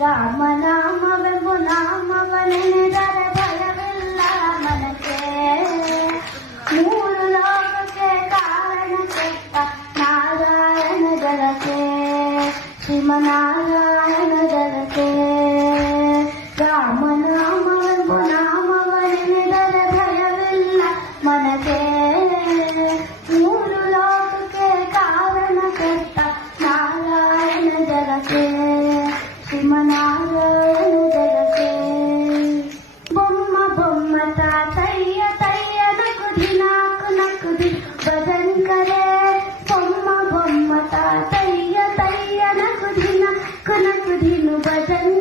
ರಾಮನಾಮವೆಂಬು ನಾಮವನೆನೆದರೆ ಭಯವಿಲ್ಲ ಮನಕ್ಕೆ. ಮೂರು ಲೋಕಕ್ಕೆ ಕಾರಣ ಕೆಟ್ಟ ನಾರಾಯಣ ಜಲಕ್ಕೆ, ಶ್ರೀಮನಾರಾಯಣ ಜಲಕ್ಕೆ. ರಾಮನಾಮವೆಂಬು ನಾಮವನೆನೆದರೆ ಭಯವಿಲ್ಲ ಮನಕ್ಕೆ. ಮೂರು ಲೋಕಕ್ಕೆ ಕಾರಣ ಕೆಟ್ಟ ನಾರಾಯಣ ಜಲಕ್ಕೆ, ಶ್ರೀಮನಾರಾಯಣ ಜಲಕ್ಕೆ. ಬೊಮ್ಮ ಬೊಮ್ಮ ತಾತಯ್ಯ ತಯ್ಯ ನಕುದಿ ನಾಕು ನಕುದಿ ಭಜನ್ ಕರೆ. ಬೊಮ್ಮ ಬೊಮ್ಮ ತಾತಯ್ಯ ತಯ್ಯ ನಕುದಿ ನಾಕು ನಕುದಿನು ಭಜನ್